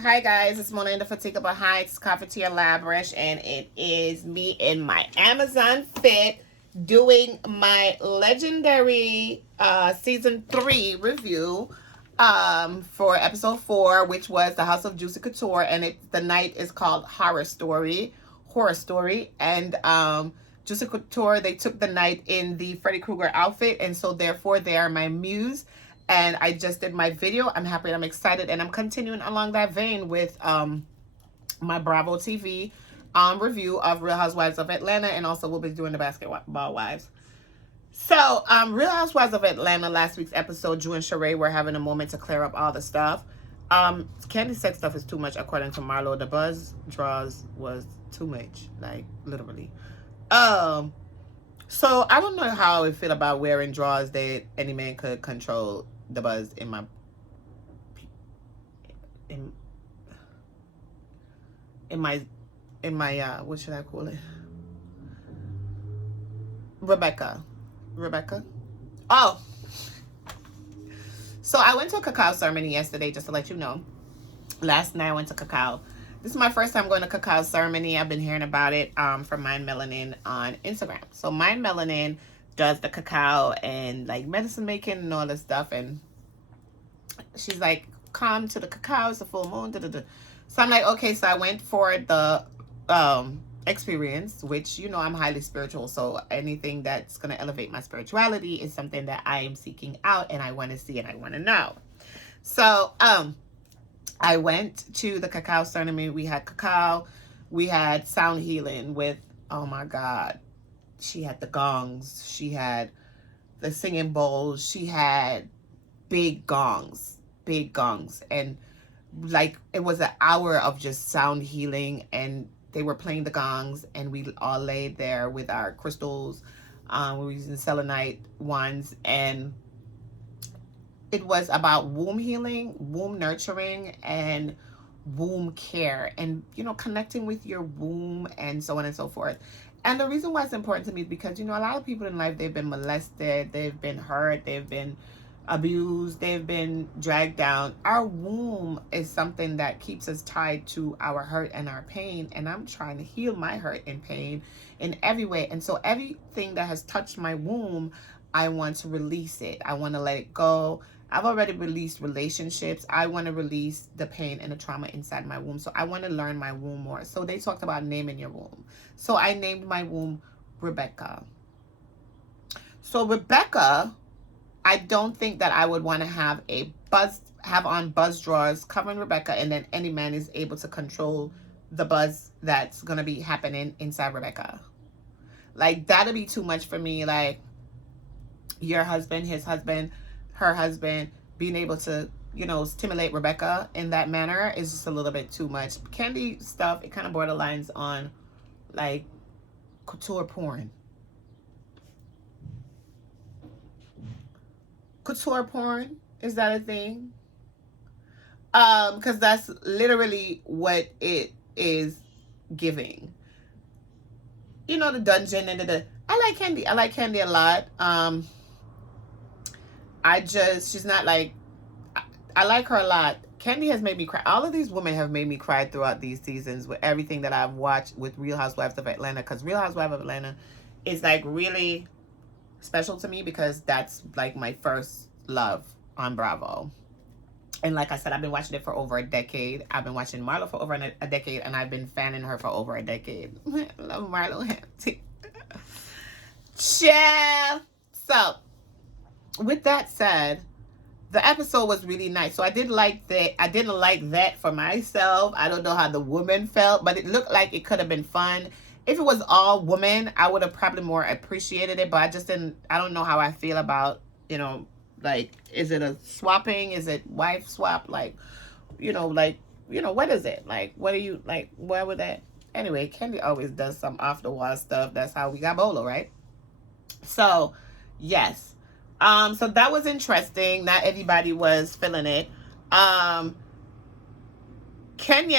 Hi guys, it's Mona in the Fatigable Heights, Cafeteria Labrish, and it is me in my Amazon Fit doing my legendary season 3 review for episode 4, which was the House of Juicy Couture, and the night is called Horror Story, and Juicy Couture, they took the night in the Freddy Krueger outfit, and so therefore they are my muse. And I just did my video. I'm happy and I'm excited, and I'm continuing along that vein with my Bravo TV review of Real Housewives of Atlanta, and also we'll be doing the Basketball Wives. So, Real Housewives of Atlanta, last week's episode, Drew and Sheree were having a moment to clear up all the stuff. Kandi said stuff is too much, according to Marlo. The buzz draws was too much, like, literally. So I don't know how I would feel about wearing drawers that any man could control the buzz in my what should I call it? Rebecca. Oh, so I went to a cacao ceremony yesterday, just to let you know. Last night I went to cacao. This is my first time going to cacao ceremony. I've been hearing about it from Mind Melanin on Instagram. So Mind Melanin does the cacao and like medicine making and all this stuff, and she's like, come to the cacao, it's a full moon, so I'm like, okay. So I went for the experience, which, you know, I'm highly spiritual, so anything that's going to elevate my spirituality is something that I am seeking out, and I want to see and I want to know. So I went to the cacao ceremony. We had cacao, we had sound healing with, oh my god, she had the gongs, she had the singing bowls, she had big gongs, and like it was an hour of just sound healing, and they were playing the gongs, and we all laid there with our crystals. We were using selenite ones, and it was about womb healing, womb nurturing, and womb care, and, you know, connecting with your womb and so on and so forth. And the reason why it's important to me is because, you know, a lot of people in life, they've been molested, they've been hurt, they've been abused, they've been dragged down. Our womb is something that keeps us tied to our hurt and our pain, and I'm trying to heal my hurt and pain in every way. And so everything that has touched my womb, I want to release it. I want to let it go. I've already released relationships. I want to release the pain and the trauma inside my womb. So I want to learn my womb more. So they talked about naming your womb. So I named my womb Rebecca. So Rebecca, I don't think that I would want to have on buzz drawers covering Rebecca, and then any man is able to control the buzz that's going to be happening inside Rebecca. Like, that'd be too much for me. Like, your husband, his husband, her husband being able to, you know, stimulate Rebecca in that manner is just a little bit too much. Kandi stuff, it kind of borderlines on like couture porn. Couture porn, is that a thing? Because that's literally what it is giving. You know, the dungeon and I like Kandi a lot. She's not like, I like her a lot. Kandi has made me cry. All of these women have made me cry throughout these seasons with everything that I've watched with Real Housewives of Atlanta, because Real Housewives of Atlanta is like really special to me, because that's like my first love on Bravo. And like I said, I've been watching it for over a decade. I've been watching Marlo for over a decade, and I've been fanning her for over a decade. I love Marlo Hampton. Yeah. So, with that said, the episode was really nice. So I did like that. I didn't like that for myself. I don't know how the women felt, but it looked like it could have been fun. If it was all women, I would have probably more appreciated it, but I don't know how I feel about, you know, like, is it a swapping? Is it wife swap? Like, what is it? Like, what are you, like, where would that? Anyway, Kandi always does some off the wall stuff. That's how we got Bolo, right? So, yes. So that was interesting. Not everybody was feeling it. Kandi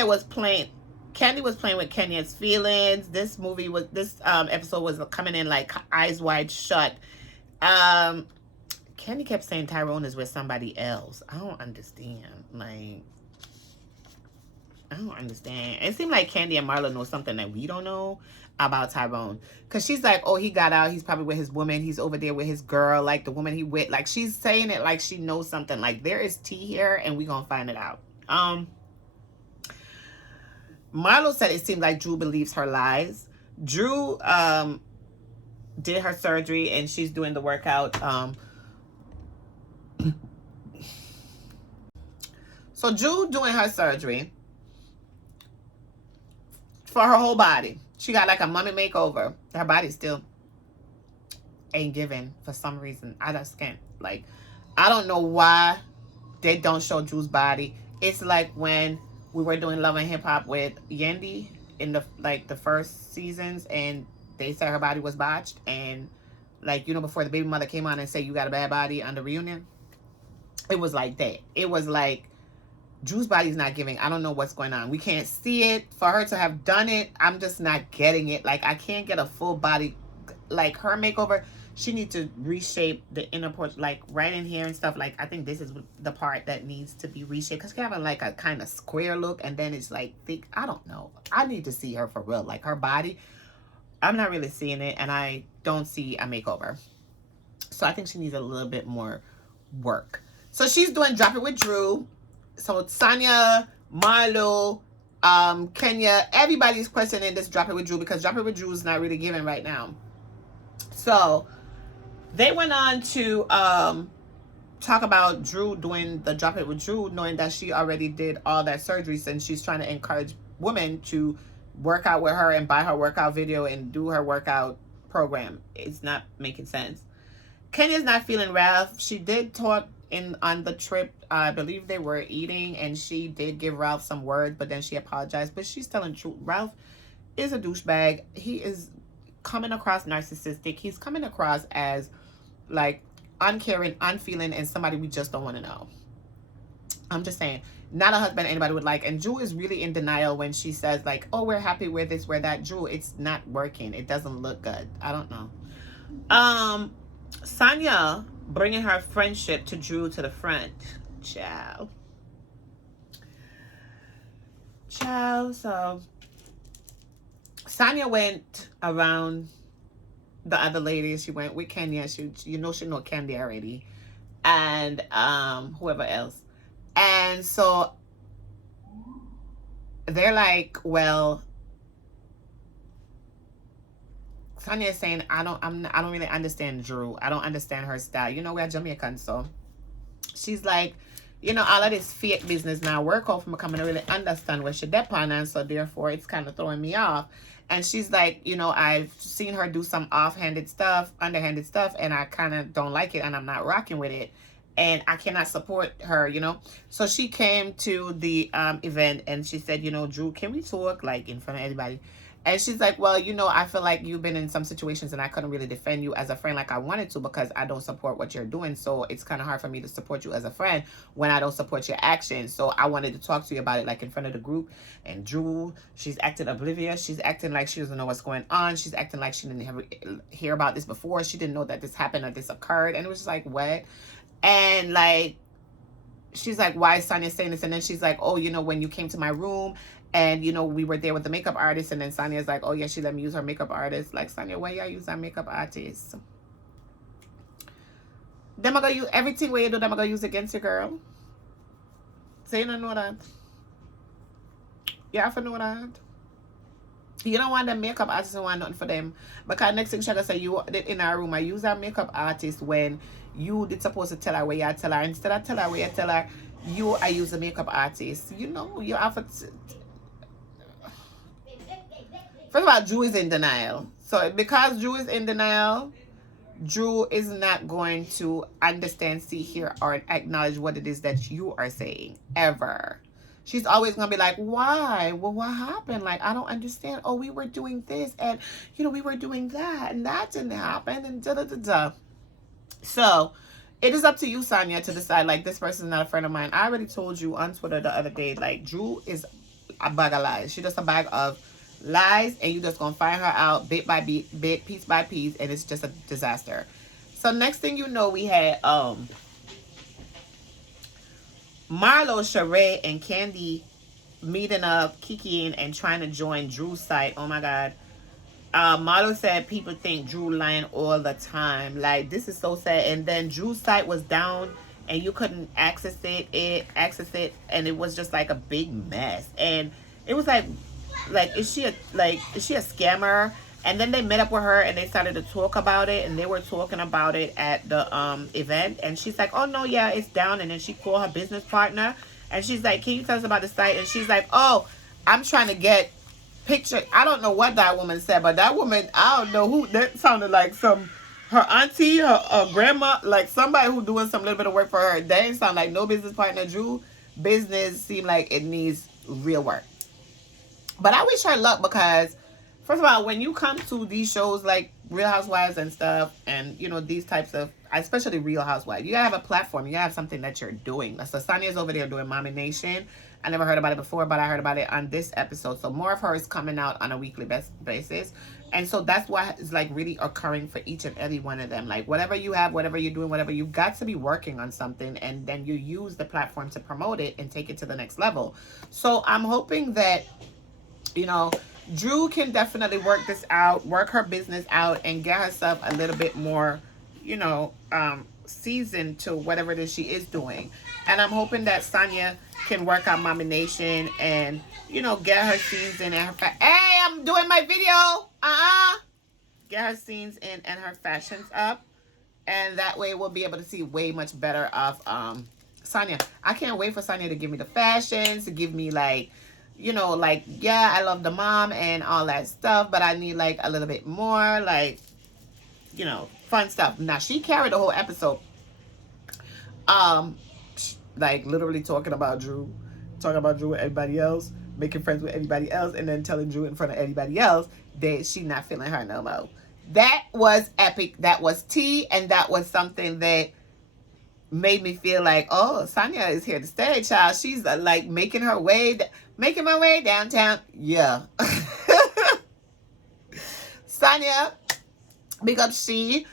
was playing with Kenya's feelings. This episode was coming in like eyes wide shut. Kandi kept saying Tyrone is with somebody else. I don't understand. Like, I don't understand. It seemed like Kandi and Marlo know something that we don't know about Tyrone. Because she's like, oh, he got out. He's probably with his woman. He's over there with his girl, like the woman he with. Like, she's saying it like she knows something. Like, there is tea here, and we going to find it out. Marlo said it seemed like Drew believes her lies. Drew did her surgery, and she's doing the workout. So Drew doing her surgery for her whole body. She got like a mummy makeover. Her body still ain't giving for some reason. I just can't. Like, I don't know why they don't show Drew's body. It's like when we were doing Love and Hip Hop with Yendi in the first seasons, and they said her body was botched, and like, you know, before the baby mother came on and said you got a bad body on the reunion. It was like that. It was like Drew's body's not giving. I don't know what's going on. We can't see it. For her to have done it, I'm just not getting it. Like, I can't get a full body. Like, her makeover, she needs to reshape the inner portion, like right in here and stuff. Like, I think this is the part that needs to be reshaped, because she's having like a kind of square look, and then it's like thick. I don't know. I need to see her for real. Like, her body, I'm not really seeing it, and I don't see a makeover. So I think she needs a little bit more work. So she's doing Drop It with Drew. So Sanya, Marlo, Kenya, everybody's questioning this Drop It with Drew, because Drop It with Drew is not really giving right now. So they went on to talk about Drew doing the Drop It with Drew, knowing that she already did all that surgery, since she's trying to encourage women to work out with her and buy her workout video and do her workout program. It's not making sense. Kenya's not feeling Ralph. She did talk on the trip. I believe they were eating, and she did give Ralph some words, but then she apologized. But she's telling the truth. Ralph is a douchebag. He is coming across narcissistic. He's coming across as like uncaring, unfeeling, and somebody we just don't want to know. I'm just saying, not a husband anybody would like. And Drew is really in denial when she says like, oh, we're happy, we're this, we're that. Drew, it's not working. It doesn't look good. I don't know. Sanya bringing her friendship to Drew to the front. Ciao. So Sanya went around the other ladies. She went with Kenya. She know Kandi already, and whoever else. And so they're like, well, Sanya is saying, I don't really understand Drew. I don't understand her style. You know, we're Jamaican, so she's like, you know, all of this fake business now, work off from coming to really understand where she depend, and so therefore it's kind of throwing me off. And she's like, you know, I've seen her do some underhanded stuff, and I kind of don't like it, and I'm not rocking with it, and I cannot support her, you know. So she came to the event, and she said, you know, Drew, can we talk, like, in front of everybody? And she's like, well, you know, I feel like you've been in some situations and I couldn't really defend you as a friend like I wanted to, because I don't support what you're doing. So it's kind of hard for me to support you as a friend when I don't support your actions. So I wanted to talk to you about it, like in front of the group. And Drew, she's acting oblivious. She's acting like she doesn't know what's going on. She's acting like she didn't hear about this before. She didn't know that this happened or this occurred. And it was just like, what? And like, she's like, why is Sanya saying this? And then she's like, oh, you know, when you came to my room, and, you know, we were there with the makeup artist. And then Sanya's like, oh, yeah, she let me use her makeup artist. Like, Sanya, why y'all use our makeup artist? Them are going to use everything where you do, them are going to use against your girl. So you don't know that. You have to know that. You don't want them makeup artists to want nothing for them. Because next thing she's going to say, you did in our room, I use our makeup artist when you did supposed to tell her where you tell her. Instead of tell her where you tell her, I use a makeup artist. You know, you have to... First of all, Drew is in denial. So because Drew is in denial, Drew is not going to understand, see, hear, or acknowledge what it is that you are saying, ever. She's always going to be like, why? Well, what happened? Like, I don't understand. Oh, we were doing this, and, you know, we were doing that, and that didn't happen, and da-da-da-da. So it is up to you, Sanya, to decide, like, this person is not a friend of mine. I already told you on Twitter the other day, like, Drew is a bag of lies. She's just a bag of lies, and you just gonna find her out bit by bit, piece by piece, and it's just a disaster. So next thing you know, we had Marlo, Sheree, and Kandi meeting up, kikiing, and trying to join Drew's site. Oh my God. Marlo said people think Drew lying all the time. Like, this is so sad. And then Drew's site was down and you couldn't access it, and it was just like a big mess. And it was like is she a scammer? And then they met up with her and they started to talk about it, and they were talking about it at the event, and she's like, oh no, yeah, it's down. And then she called her business partner and she's like, can you tell us about the site? And she's like, oh, I'm trying to get picture. I don't know what that woman said, but that woman, I don't know who, that sounded like her auntie, her grandma, like somebody who doing some little bit of work for her. They ain't sound like no business partner. Drew business seemed like it needs real work. But I wish her luck, because first of all, when you come to these shows like Real Housewives and stuff, and these types of, especially Real Housewives, you gotta have a platform. You gotta have something that you're doing. So Sanya's over there doing Mommy Nation. I never heard about it before, but I heard about it on this episode. So more of her is coming out on a weekly basis. And so that's what is like really occurring for each and every one of them. Like, whatever you have, whatever you're doing, whatever, you've got to be working on something, and then you use the platform to promote it and take it to the next level. So I'm hoping that Drew can definitely work this out, work her business out, and get herself a little bit more, seasoned to whatever it is she is doing. And I'm hoping that Sanya can work on Mommy Nation and, get her scenes in and her hey, I'm doing my video. Get her scenes in and her fashions up. And that way we'll be able to see way much better of Sanya. I can't wait for Sanya to give me the fashions, to give me yeah, I love the mom and all that stuff, but I need like a little bit more fun stuff. Now, she carried the whole episode. Like literally talking about Drew with everybody else, making friends with everybody else, and then telling Drew in front of everybody else that she not feeling her no more. That was epic. That was tea, and that was something that made me feel like, oh, Sanya is here to stay, child. She's like making my way downtown. Yeah. Sanya, big up she's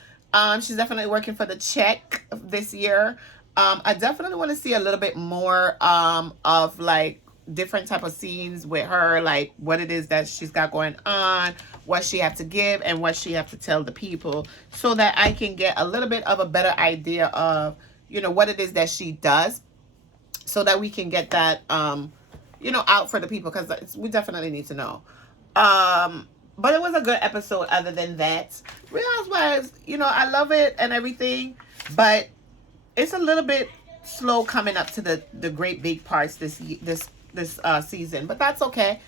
definitely working for the check this year. I definitely want to see a little bit more of like different type of scenes with her, like what it is that she's got going on, what she have to give, and what she have to tell the people, so that I can get a little bit of a better idea of what it is that she does, so that we can get that out for the people, because we definitely need to know. But it was a good episode. Other than that, Real Housewives, I love it and everything, but it's a little bit slow coming up to the great big parts this season. But that's okay.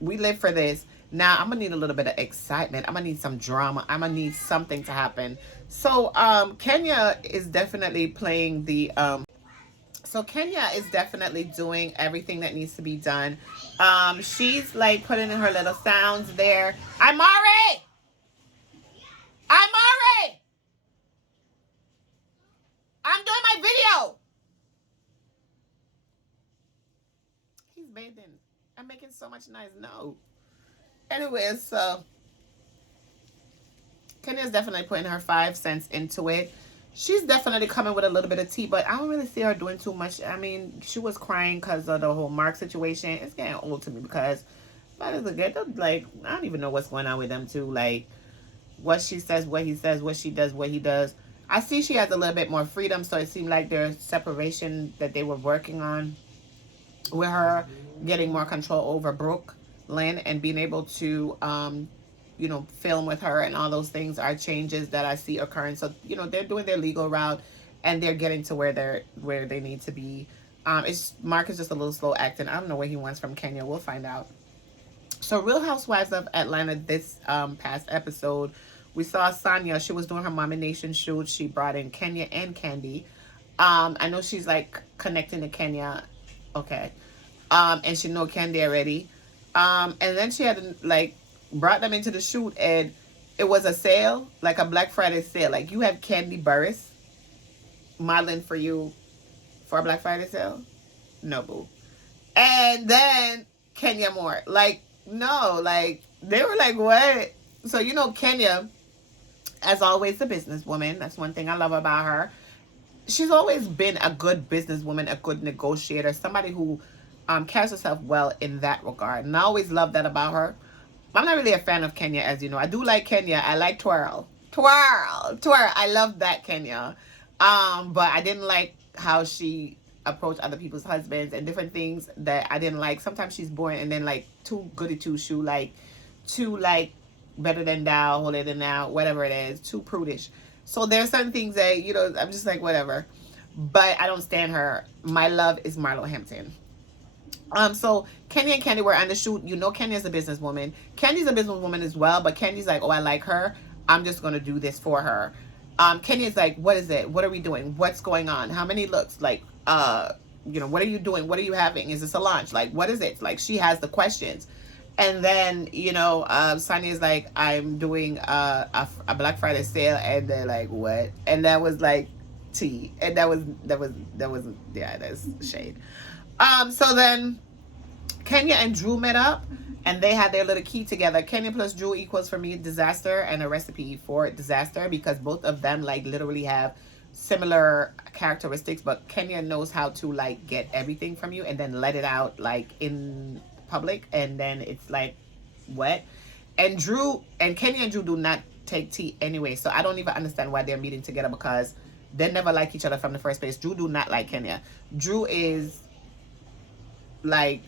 We live for this. Now I'm gonna need a little bit of excitement. I'm gonna need some drama. I'm gonna need something to happen. So Kenya is definitely playing the so Kenya is definitely doing everything that needs to be done. She's like putting in her little sounds there. I'm Ari! I'm doing my video! He's bathing. I'm making so much noise. No. Anyway, so Kenya's definitely putting her 5 cents into it. She's definitely coming with a little bit of tea, but I don't really see her doing too much. I mean, she was crying because of the whole Mark situation. It's getting old to me, because like, I don't even know what's going on with them two. Like, what she says, what he says, what she does, what he does. I see she has a little bit more freedom, so it seemed like their separation that they were working on with her getting more control over Brooklyn and being able to film with her and all those things are changes that I see occurring. So they're doing their legal route and they're getting to where they need to be. Mark is just a little slow acting. I don't know where he wants from Kenya. We'll find out. So Real Housewives of Atlanta, this past episode, we saw Sanya. She was doing her Mommy Nation shoot. She brought in Kenya and Kandi. I know she's like connecting to Kenya. Okay. And she know Kandi already. And then she had like brought them into the shoot, and it was a sale, like a Black Friday sale. Like, you have Kandi Burris modeling for you for a Black Friday sale? No, boo. And then Kenya Moore. Like, no, like, they were like, what? So, Kenya, as always, the businesswoman. That's one thing I love about her. She's always been a good businesswoman, a good negotiator, somebody who carries herself well in that regard. And I always love that about her. I'm not really a fan of Kenya, as you know. I do like Kenya. I like Twirl. Twirl. Twirl. I love that Kenya. But I didn't like how she approached other people's husbands and different things that I didn't like. Sometimes she's boring and then like too goody two shoe, like too like better than thou, holier than thou, whatever it is, too prudish. So there's certain things that, you know, I'm just like, whatever. But I don't stand her. My love is Marlo Hampton. So Kandi and Kenya were on the shoot. You know, Kenya's a businesswoman. Kandi's a businesswoman as well, but Kandi's like, oh, I like her. I'm just gonna do this for her. Kenya's like, what is it? What are we doing? What's going on? How many looks? Like, you know, what are you doing? What are you having? Is this a launch? Like, what is it? Like, she has the questions. And then, you know, Sanya's like, I'm doing a Black Friday sale, and they're like, what? And that was like tea. And that was yeah, that's shade. So then Kenya and Drew met up and they had their little key together. Kenya plus Drew equals for me disaster and a recipe for disaster, because both of them like literally have similar characteristics, but Kenya knows how to like get everything from you and then let it out like in public, and then it's like what? And Kenya and Drew do not take tea anyway, so I don't even understand why they're meeting together, because they never like each other from the first place. Drew do not like Kenya. Drew is like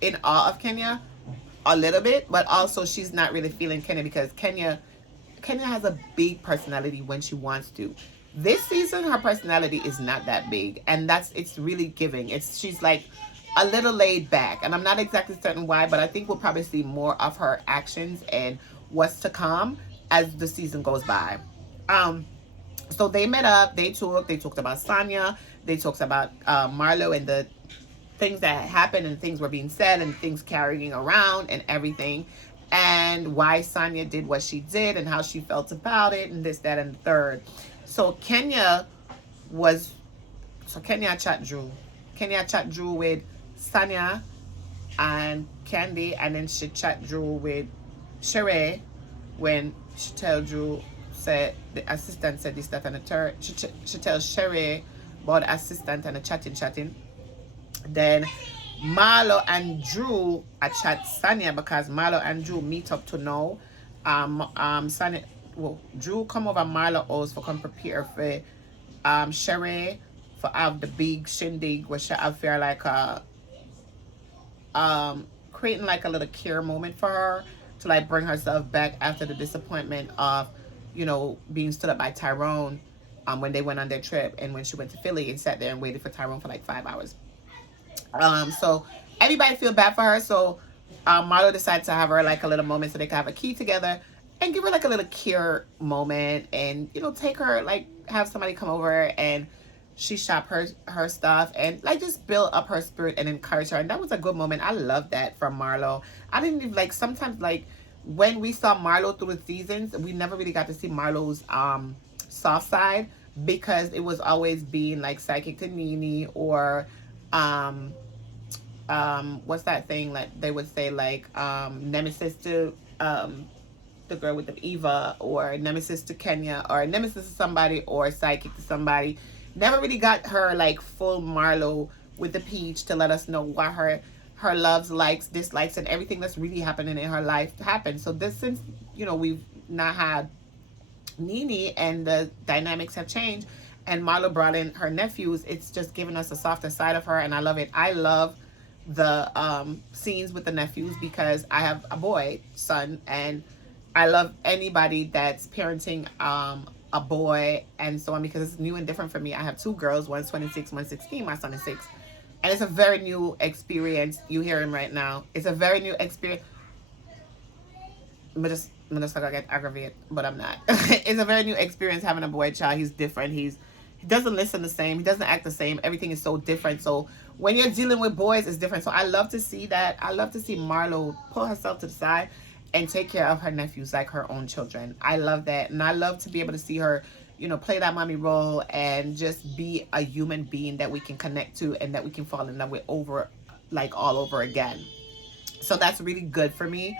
in awe of Kenya a little bit, but also she's not really feeling Kenya, because Kenya has a big personality when she wants to. This season her personality is not that big, and it's really giving. She's like a little laid back, and I'm not exactly certain why, but I think we'll probably see more of her actions and what's to come as the season goes by. So they met up, they talked about Sanya, they talked about Marlo and the things that happened and things were being said and things carrying around and everything, and why Sanya did what she did and how she felt about it and this, that, and the third. So Kenya chat Drew. Kenya chat Drew with Sanya and Kandi, and then she chat Drew with Sheree when she tell Drew, said the assistant said this, that, and the third. She tells Sheree about the assistant and the chatting. Then Marlo and Drew chat Sanya, because Marlo and Drew meet up to know Sanya. Well, Drew come over Marlo house for come prepare for Sheree for have the big shindig where she have feel like creating like a little care moment for her to like bring herself back after the disappointment of, you know, being stood up by Tyrone when they went on their trip, and when she went to Philly and sat there and waited for Tyrone for like 5 hours. So everybody feel bad for her, so Marlo decided to have her like a little moment so they could have a key together and give her like a little care moment, and, you know, take her, like have somebody come over and she shop her stuff and like just build up her spirit and encourage her. And that was a good moment. I love that from Marlo. I didn't even like, sometimes like when we saw Marlo through the seasons, we never really got to see Marlo's soft side, because it was always being like psychic to Nene, or what's that thing like they would say, like nemesis to the girl with the Eva, or nemesis to Kenya, or nemesis to somebody, or psychic to somebody. Never really got her like full Marlo with the peach to let us know what her loves, likes, dislikes, and everything that's really happening in her life happened. So this, since, you know, we've not had Nene and the dynamics have changed and Marlo brought in her nephews, it's just given us a softer side of her, and I love it. I love the scenes with the nephews, because I have a boy son, and I love anybody that's parenting a boy and so on, because it's new and different for me. I have 2 girls, one's 26, one's 16, my son is 6, and it's a very new experience. You hear him right now. It's a very new experience. I'm just gonna get aggravated, but I'm not. It's a very new experience having a boy child. He's different. He doesn't listen the same. He doesn't act the same. Everything is so different. So when you're dealing with boys, it's different. So I love to see that. I love to see Marlo pull herself to the side and take care of her nephews like her own children. I love that. And I love to be able to see her, you know, play that mommy role and just be a human being that we can connect to and that we can fall in love with all over again. So that's really good for me.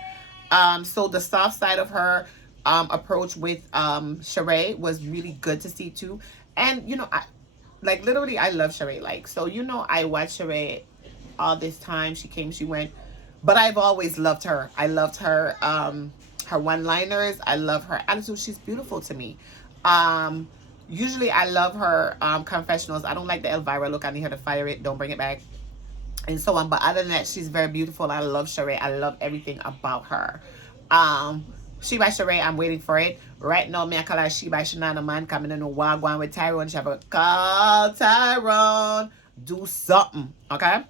So the soft side of her approach with Sheree was really good to see too. And, you know, I love Sheree. Like, so, you know, I watch Sheree all this time. She came, she went. But I've always loved her. I loved her her one-liners. I love her attitude. She's beautiful to me. Usually I love her confessionals. I don't like the Elvira look. I need her to fire it. Don't bring it back. And so on. But other than that, she's very beautiful. I love Sheree. I love everything about her. She by Sheree, I'm waiting for it. Right now, me I call her She by Shanana Man. Coming in a wagwan with Tyrone. She have a call Tyrone. Do something. Okay?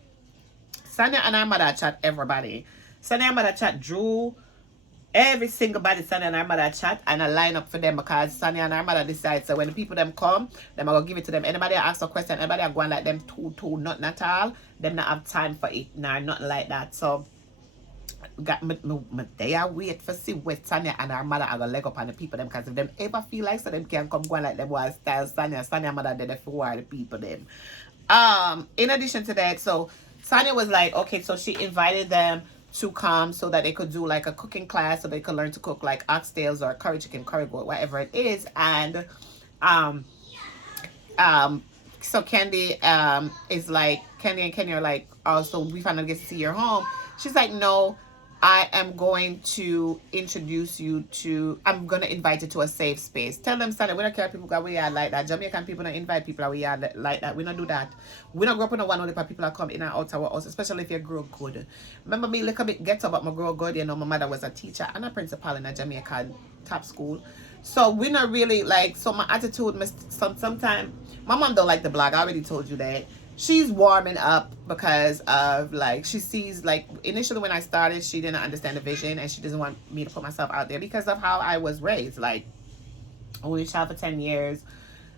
Sanya and her mother chat everybody. Sanya and her mother chat Drew. Every single body Sanya and her mother chat, and I line up for them because Sanya and her mother decide. So when the people them come, them I go give it to them. Anybody ask a question, anybody are going like them too, nothing at all. Them not have time for it. Nah, nothing like that. So got me they are wait for see what Sanya and her mother are gonna leg up on the people them, because if them ever feel like so them can come going like them was style Sanya mother did it for the people them. In addition to that, so Sanya was like, okay, so she invited them to come so that they could do like a cooking class, so they could learn to cook like oxtails or curry chicken, curry goat, whatever it is. And so Kandi is like, Kandi and Kenya are like, oh, so we finally get to see your home. She's like, no, I am going to introduce you to, I'm going to invite you to a safe space. Tell them, Sally, we don't care if people go we are like that. Jamaican people don't invite people we are like that. We don't do that. We don't grow up in a one only for people that come in and out our house, especially if you grow good. Remember me, little bit ghetto, but my grow good. You know, my mother was a teacher and a principal in a Jamaican top school. So we're not really like, so my attitude, sometimes, my mom don't like the blog. I already told you that. She's warming up because of like, she sees like, initially when I started, she didn't understand the vision and she doesn't want me to put myself out there because of how I was raised. Like, only child for 10 years.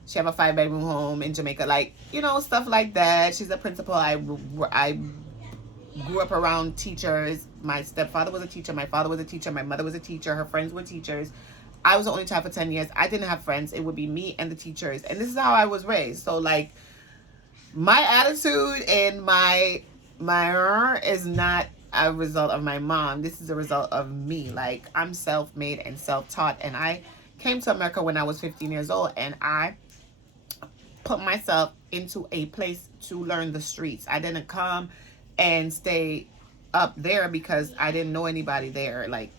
She have a 5-bedroom home in Jamaica, like, you know, stuff like that. She's a principal. I grew up around teachers. My stepfather was a teacher. My father was a teacher. My mother was a teacher. Her friends were teachers. I was the only child for 10 years. I didn't have friends. It would be me and the teachers. And this is how I was raised. So like, my attitude and my is not a result of my mom. This is a result of me. Like, I'm self-made and self-taught. And I came to America when I was 15 years old. And I put myself into a place to learn the streets. I didn't come and stay up there because I didn't know anybody there. Like,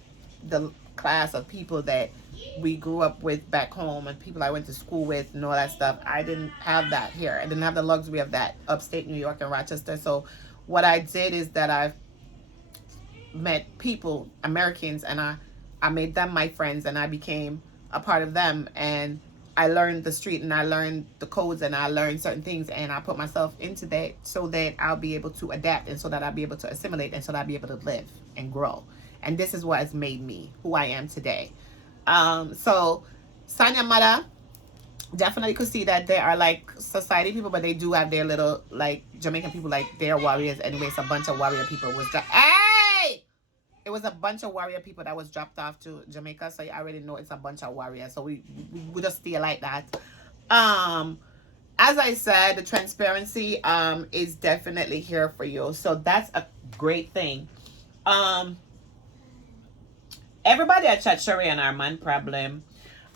the class of people that we grew up with back home and people I went to school with and all that stuff, I didn't have that here. I didn't have the luxury of that upstate New York and Rochester. So what I did is that I've met people, Americans, and I made them my friends and I became a part of them, and I learned the street and I learned the codes and I learned certain things, and I put myself into that so that I'll be able to adapt and so that I'll be able to assimilate and so that I'll be able to live and grow. And this is what has made me who I am today. So Sanya mother definitely could see that there are like society people, but they do have their little like Jamaican people, like they're warriors. Anyway, it's a bunch of warrior people was it was a bunch of warrior people that was dropped off to Jamaica, so you already know it's a bunch of warriors. So we just stay like that. As I said, the transparency is definitely here for you, so that's a great thing. Everybody at chat Sheree and our man problem.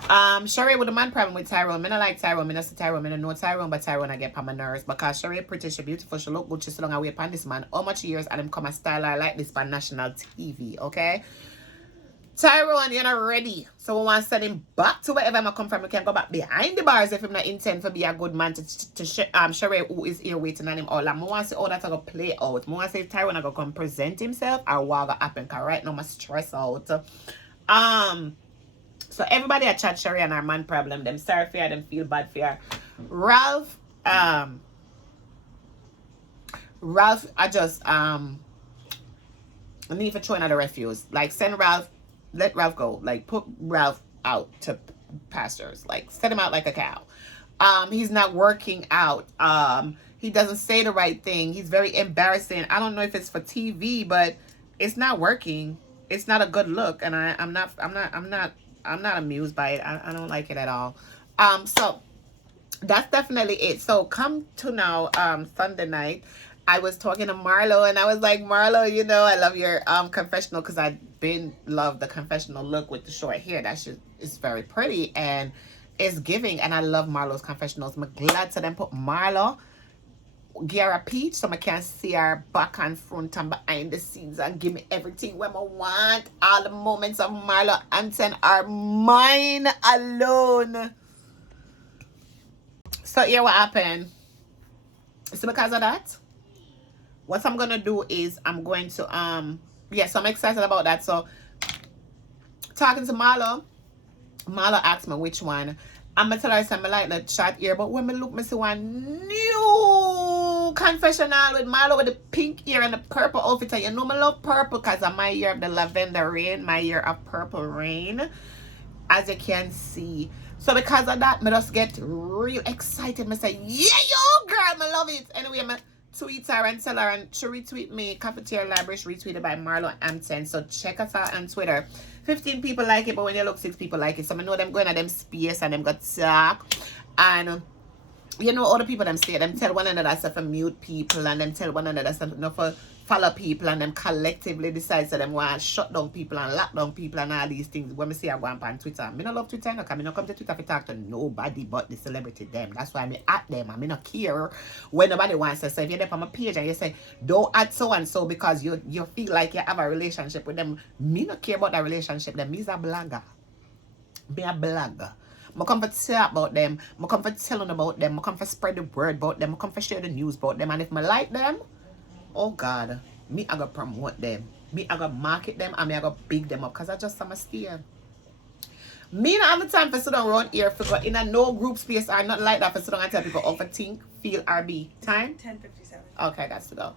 Sheree with a man problem with Tyrone. I don't like Tyrone. I don't see Tyrone. I don't know Tyrone, but Tyrone I get on my nerves because Sheree pretty, she beautiful, she look good, she so long away upon this man. How much years and him come a style like this on national TV, okay? Tyrone, you're not ready. So we want to send him back to wherever I come from. We can go back behind the bars if him not intend to be a good man to Sheree who is here waiting on him all. I want to see how that's going to play out. I want to see if Tyrone going to come present himself or what going to happen. Because right now I'm stressed out. So everybody at chat Sheree and our man problem. Them sorry for her, them feel bad for her. Ralph, I just need for throwing out the refuse. Like, send Ralph, let Ralph go. Like, put Ralph out to pastures. Like, set him out like a cow. He's not working out. He doesn't say the right thing. He's very embarrassing. I don't know if it's for TV, but it's not working. It's not a good look, and I'm not amused by it. I don't like it at all. So that's definitely it. So come to now, Sunday night, I was talking to Marlo and I was like, Marlo, you know, I love your confessional because I love the confessional look with the short hair. That shit is very pretty and it's giving, and I love Marlo's confessionals. I'm glad to them put Marlo give her a peach so I can see her back and front and behind the scenes and give me everything when I want. All the moments of Marlo Hampton are mine alone. So here what happened. So because of that, what I'm gonna do is I'm going to yes, I'm excited about that. So talking to Marlo asked me which one. I'm gonna tell her I like the short ear, but when me look, me see one new confessional with Marlo with the pink ear and the purple outfit. And you know me love purple because of my year of the lavender rain, my year of purple rain, as you can see. So because of that, me just get real excited. Me say, yeah, yo, girl, me love it. Anyway, me tweet her and tell her, and she retweet me. Cafeteria Labrish retweeted by Marlo Hampton. So check us out on Twitter. 15 people like it, but when you look, 6 people like it. So I know them going at them space and them got talk. And you know, other people them say, them tell one another stuff for mute people, and them tell one another stuff not for follow people, and them collectively decide that them want to shut down people and lock down people and all these things. When me see I go on Twitter, I don't love Twitter, no, because I don't come to Twitter to talk to nobody but the celebrity them. That's why I at them. I don't care when nobody wants to. So if you're there on my page and you say, don't add so and so because you feel like you have a relationship with them, me not care about that relationship. Them me's a blogger. Be a blogger. I come for talk about them. I come for telling about them. I come for spread the word about them. I come for share the news about them. And if I like them, oh God, me I gotta promote them. Me I gotta market them, and me I gotta big them up because I just am a steer. Me not have the time for sit down around here for go in a no group space or not like that for sit down and tell people oh for think, feel, RB. Time? 10:57. Okay, got to go.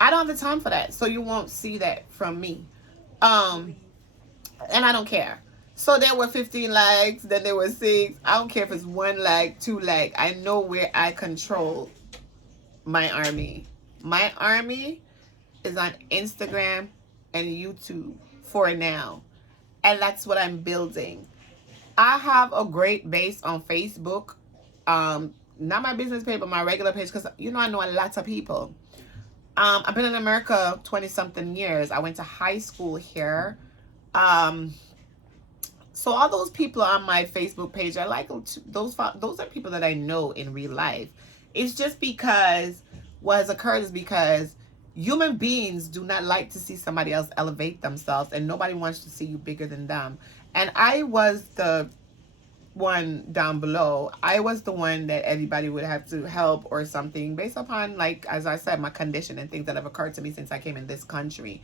I don't have the time for that. So you won't see that from me. And I don't care. So there were 15 likes, then there were 6. I don't care if it's 1 like, 2 like. I know where I control my army. My army is on Instagram and YouTube for now. And that's what I'm building. I have a great base on Facebook. Not my business page, but my regular page, because you know I know a lot of people. I've been in America 20-something years. I went to high school here. So all those people on my Facebook page, I like those are people that I know in real life. It's just because what has occurred is because human beings do not like to see somebody else elevate themselves, and nobody wants to see you bigger than them. And I was the one down below. I was the one that everybody would have to help or something based upon, like, as I said, my condition and things that have occurred to me since I came in this country.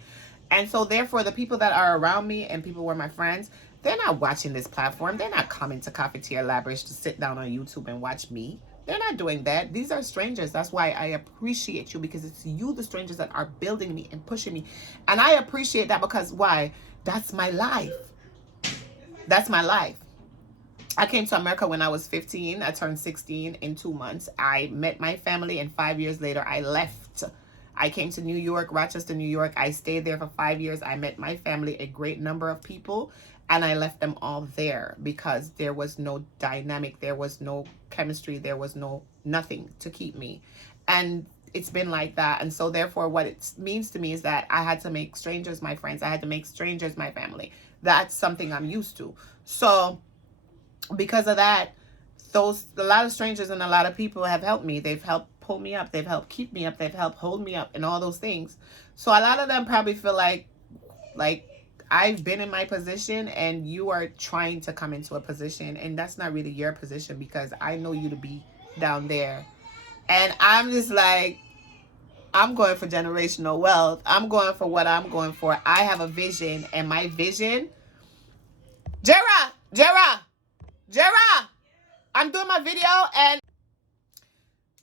And so therefore the people that are around me and people who are my friends, they're not watching this platform. They're not coming to Cafeteria Labrish to sit down on YouTube and watch me. They're not doing that. These are strangers. That's why I appreciate you, because it's you, the strangers, that are building me and pushing me. And I appreciate that because why? That's my life. That's my life. I came to America when I was 15. I turned 16 in 2 months. I met my family, and 5 years later, I left. I came to New York, Rochester, New York. I stayed there for 5 years. I met my family, a great number of people, and I left them all there because there was no dynamic. There was no chemistry. There was nothing to keep me. And it's been like that. And so therefore what it means to me is that I had to make strangers my friends. I had to make strangers my family. That's something I'm used to. So because of that, a lot of strangers and a lot of people have helped me. They've helped pull me up. They've helped keep me up. They've helped hold me up and all those things. So a lot of them probably feel like I've been in my position and you are trying to come into a position, and that's not really your position because I know you to be down there. And I'm just like, I'm going for generational wealth. I'm going for what I'm going for. I have a vision, and my vision... Jera! I'm doing my video, and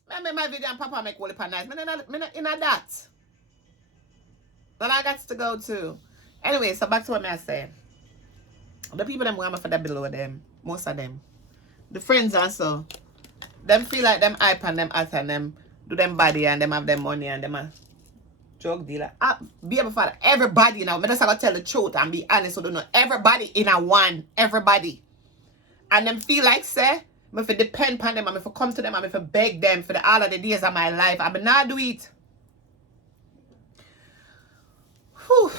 I make my video and Papa make wally pan nice. Me in a that. Then I got to go too. Anyway, so back to what I say. The people them want for that below them, most of them. The friends also. Them feel like them hype and them at and them do them body and them have them money and them a drug dealer. Be able for everybody now. I just gotta tell the truth and be honest. So don't know everybody in a one. Everybody. And them feel like say, I have to depend on them, I have to come to them, I have to beg them for all of the days of my life. I will not do it. Whew.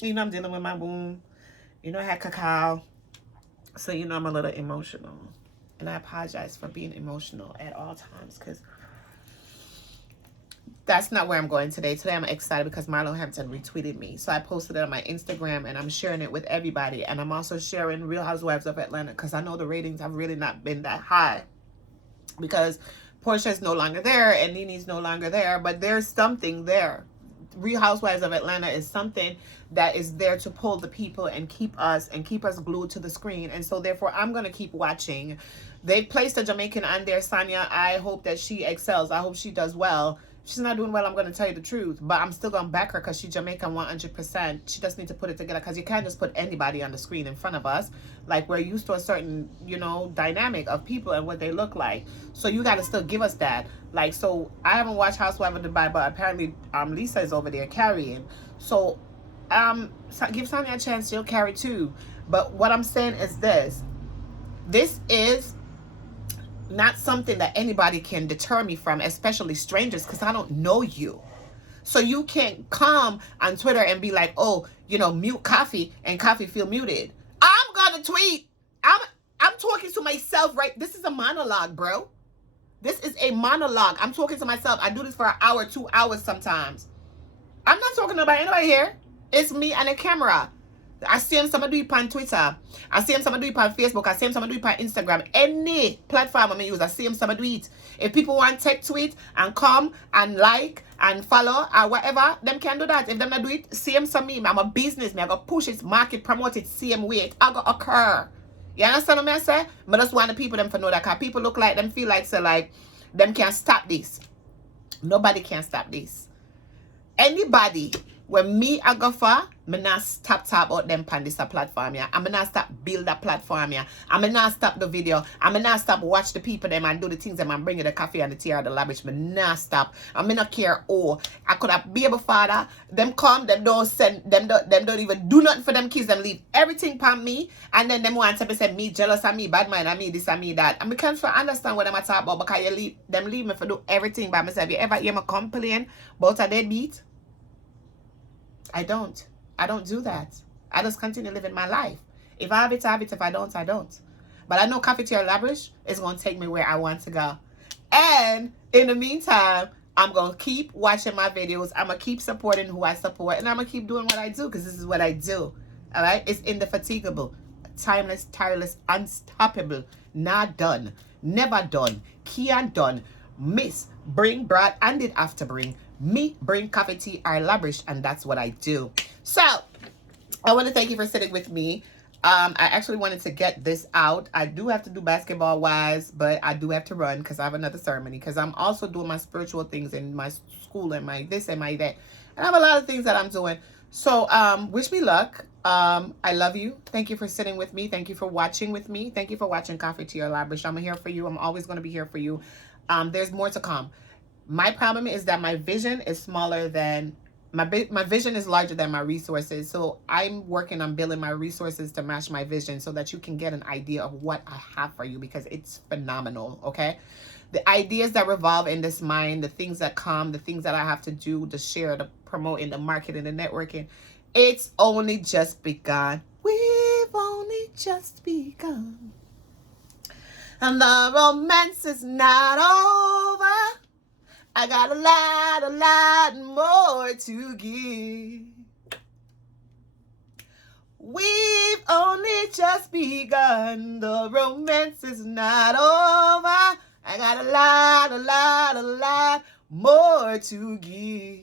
You know I'm dealing with my womb. You know I had cacao. So you know I'm a little emotional. And I apologize for being emotional at all times because that's not where I'm going today. Today I'm excited because Marlo Hampton retweeted me. So I posted it on my Instagram and I'm sharing it with everybody. And I'm also sharing Real Housewives of Atlanta because I know the ratings have really not been that high. Because Portia is no longer there and Nene's no longer there. But there's something there. Real Housewives of Atlanta is something that is there to pull the people and keep us glued to the screen. And so therefore I'm going to keep watching. They placed a Jamaican on there, Sanya. I hope that she excels. I hope she does well. She's not doing well, I'm going to tell you the truth. But I'm still going to back her because she's Jamaican 100%. She just needs to put it together because you can't just put anybody on the screen in front of us. Like, we're used to a certain, you know, dynamic of people and what they look like. So you got to still give us that. Like, so I haven't watched Housewives of Dubai, but apparently Lisa is over there carrying. So give Sanya a chance, she'll carry too. But what I'm saying is this. This is not something that anybody can deter me from, especially strangers, because I don't know you. So you can't come on Twitter and be like, oh, you know, mute Coffee and Coffee feel muted. I'm gonna tweet. I'm talking to myself, right? This is a monologue, bro. This is a monologue. I'm talking to myself. I do this for an hour, 2 hours sometimes. I'm not talking about anybody here. It's me and a camera. I see him somebody do it on Twitter. I see him somebody do it on Facebook. I see him somebody do it on Instagram. Any platform I use, I see him somebody do it. If people want tech tweet and come and like and follow or whatever, them can do that. If them not do it, see him some me. I'm a business. I go push it, market, promote it, same way. I go occur. You understand what I say? I just want the people them to know that, because people look like them feel like, say, like, them can't stop this. Nobody can stop this. Anybody, when me I go for, me not stop out them on this platform, yeah. I'm not stop build a platform, yeah. I'm not stop the video. I'm not stop watch the people them and do the things them and bring you the coffee and the tea or the labrish. Me not stop. I'm not care. Oh, I could have baby father. Them come, them don't send, them don't even do nothing for them kids. Them leave everything upon me, and then them want to say me jealous of me, bad mind of me, this and me that. And I can't understand what them are talking about, because you leave me for do everything by myself. You ever hear me complain about a deadbeat? I don't do that. I just continue living my life. If I have it, I have it. If I don't, I don't. But I know Cafeteria Labrish is going to take me where I want to go. And in the meantime, I'm going to keep watching my videos. I'm going to keep supporting who I support. And I'm going to keep doing what I do, because this is what I do. All right? It's indefatigable, timeless, tireless, unstoppable, not done, never done, can't done, miss, bring, brought, and did after bring. Me, bring coffee, tea, or labrish, and that's what I do. So, I want to thank you for sitting with me. I actually wanted to get this out. I do have to do basketball-wise, but I do have to run because I have another ceremony, because I'm also doing my spiritual things in my school and my this and my that. And I have a lot of things that I'm doing. So, wish me luck. I love you. Thank you for sitting with me. Thank you for watching with me. Thank you for watching Coffee, Tea, or Labrish. I'm here for you. I'm always going to be here for you. There's more to come. My problem is that my vision is smaller than my vision is larger than my resources. So I'm working on building my resources to match my vision so that you can get an idea of what I have for you, because it's phenomenal. Okay. The ideas that revolve in this mind, the things that come, the things that I have to do, to share, to promote in the marketing, the networking, it's only just begun. We've only just begun. And the romance is not over. I got a lot more to give. We've only just begun. The romance is not over. I got a lot more to give.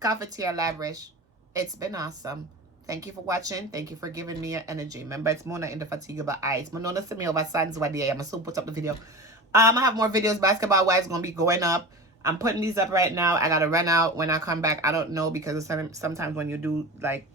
Cafeteria Labrish. It's been awesome. Thank you for watching. Thank you for giving me your energy. Remember, it's Mona Indefatigable Eyes. Mona see me over Sands one day. I'm going to soon put up the video. I have more videos. Basketball Wives going to be going up. I'm putting these up right now. I got to run out when I come back. I don't know, because sometimes when you do like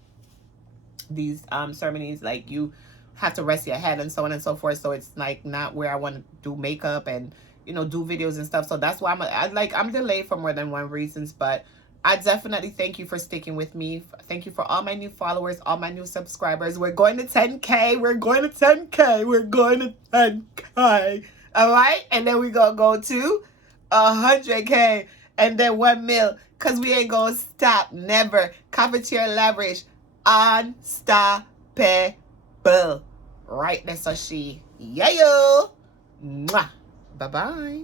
these ceremonies, like you have to rest your head and so on and so forth. So it's like not where I want to do makeup and, you know, do videos and stuff. So that's why I'm delayed for more than one reasons. But I definitely thank you for sticking with me. Thank you for all my new followers, all my new subscribers. We're going to 10K. We're going to 10K. We're going to 10K. All right. And then we're going to go to 100K and then 1 mil, because we ain't gonna stop, never. Cafeteria Labrish, unstoppable. Right, that's a she. Yeah, yo. Mwah. Bye-bye.